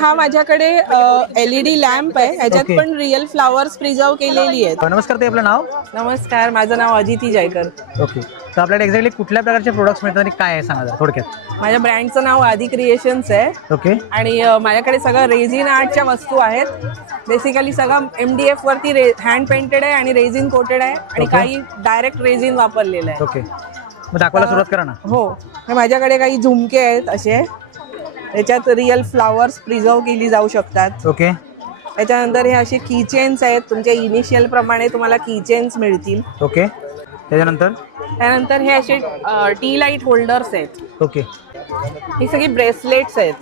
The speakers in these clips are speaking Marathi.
हा माझ्याकडे LED लॅम्प आहे, ह्याच्यात Okay. पण रिअल फ्लावर्स प्रिझर्व केलेली आहेत. नमस्कार, ते आपलं नाव? नमस्कार, माझं नाव अदिती जयकर. ओके. तर आपल्याला एक्झॅक्टली कुठल्या प्रकारचे प्रोडक्ट्स मिळतात आणि काय आहे सांगा जरा थोडक्यात. माझ्या ब्रँडचं नाव आदी क्रिएशन्स आहे. ओके. आणि माझ्याकडे सगळं रेझिन आर्टच्या वस्तू आहेत. बेसिकली सगळं MDF वरती हँड पेंटेड आहे आणि रेझिन कोटेड आहे आणि Okay. काही डायरेक्ट रेझिन वापरलेलं आहे. ओके, मग दाखवायला सुरुवात करा ना. हो, हे माझ्याकडे काही झुमके आहेत असे, त्याच्यात रिअल फ्लावर्स प्रिझर्व केली जाऊ शकतात. ओके. त्याच्यानंतर हे असे कीचेन्स आहेत, तुमच्या इनिशियल प्रमाणे तुम्हाला कीचेन्स मिळतील. ओके. त्याच्यानंतर त्यानंतर हे असे टी लाईट होल्डर्स आहेत. ओके. ही सगळी ब्रेसलेट्स आहेत.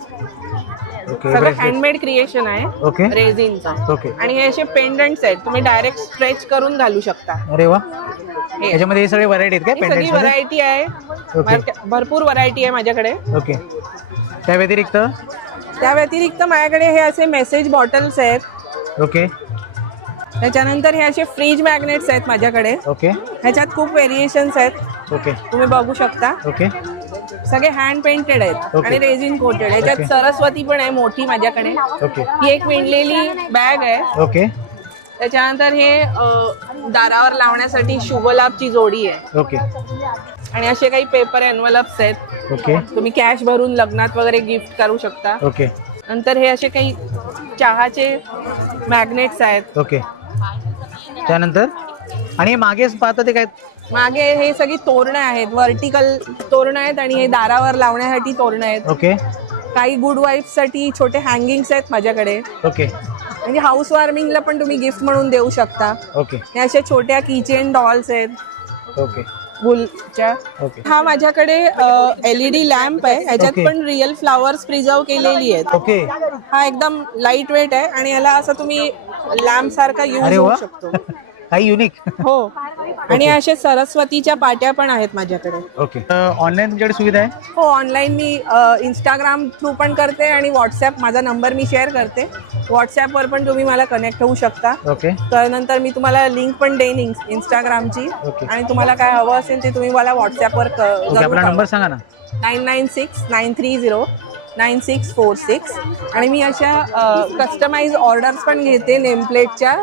ओके. सगळं हँडमेड क्रिएशन आहे. ओके. रेझिनचं. ओके. आणि हे असे पेंडंट्स आहेत, तुम्ही डायरेक्ट स्ट्रेच करून घालू शकता. अरे वा, हे याच्यामध्ये हे सगळे व्हरायटी आहेत ही काय सगळी पेंडेंट्स? व्हरायटी आहे. ओके. भरपूर व्हरायटी आहे माझ्याकडे. ओके. त्या व्यतिरिक्त त्या व्यतिरिक्त माझ्याकडे हे असे मेसेज बॉटल्स आहेत. ओके. त्याच्यानंतर हे असे फ्रीज मॅग्नेट्स आहेत माझ्याकडे. ओके. ह्याच्यात खूप व्हेरिएशन्स आहेत, ओके. तुम्ही बघू शकता. ओके. सगळे हँड पेंटेड आहेत Okay. आणि रेझिन कोटेड. ह्याच्यात Okay. सरस्वती पण आहे मोठी माझ्याकडे. ओके. ही एक विणलेली बॅग आहे. ओके. त्याच्यानंतर हे दारावर लावण्यासाठी शुभलाभची जोडी आहे. ओके. आणि असे काही पेपर एनवलप्स आहेत, ओके. तुम्ही कॅश भरून लग्नात वगैरे गिफ्ट करू शकता. ओके. नंतर हे असे काही चहाचे मॅग्नेट्स आहेत. ओके. त्यानंतर आणि हे मागे पाहता ते काय? मागे हे सगळी तोरणं आहेत, व्हर्टिकल तोरणं आहेत आणि हे दारावर लावण्यासाठी तोरणं आहेत. ओके. काही गुड वाईफ साठी छोटे हँगिंग्स आहेत माझ्याकडे. ओके. म्हणजे हाऊस वॉर्मिंगला पण तुम्ही गिफ्ट म्हणून देऊ शकता. ओके. हे अशा छोट्या किचेन डॉल्स आहेत ओके. वूलच्या. ओके. हा माझ्याकडे LED लॅम्प आहे, ह्याच्यात Okay. पण रिअल फ्लावर्स प्रिझर्व केलेली आहेत. ओके. हा एकदम लाईट वेट आहे आणि याला असं तुम्ही लॅम्प सारखा युज अरे होऊ वा, शकतो. काही युनिक. हो. आणि असे सरस्वतीच्या पाट्या पण आहेत माझ्याकडे. ओके. ऑनलाईन तुमच्याकडे सुविधा आहे? हो, ऑनलाईन मी इंस्टाग्राम थ्रू पण करते आणि व्हॉट्सॲप, माझा नंबर मी शेअर करते. व्हॉट्सॲपवर पण तुम्ही मला कनेक्ट होऊ शकता. ओके. त्यानंतर मी तुम्हाला लिंक पण देईन इंस्टाग्रामची. ओके. आणि तुम्हाला काय हवं असेल ते तुम्ही मला व्हॉट्सॲपवर ओके, आपला नंबर सांगा ना. 9969309646. आणि मी अशा कस्टमाइज ऑर्डर्स पण घेते नेमप्लेटच्या.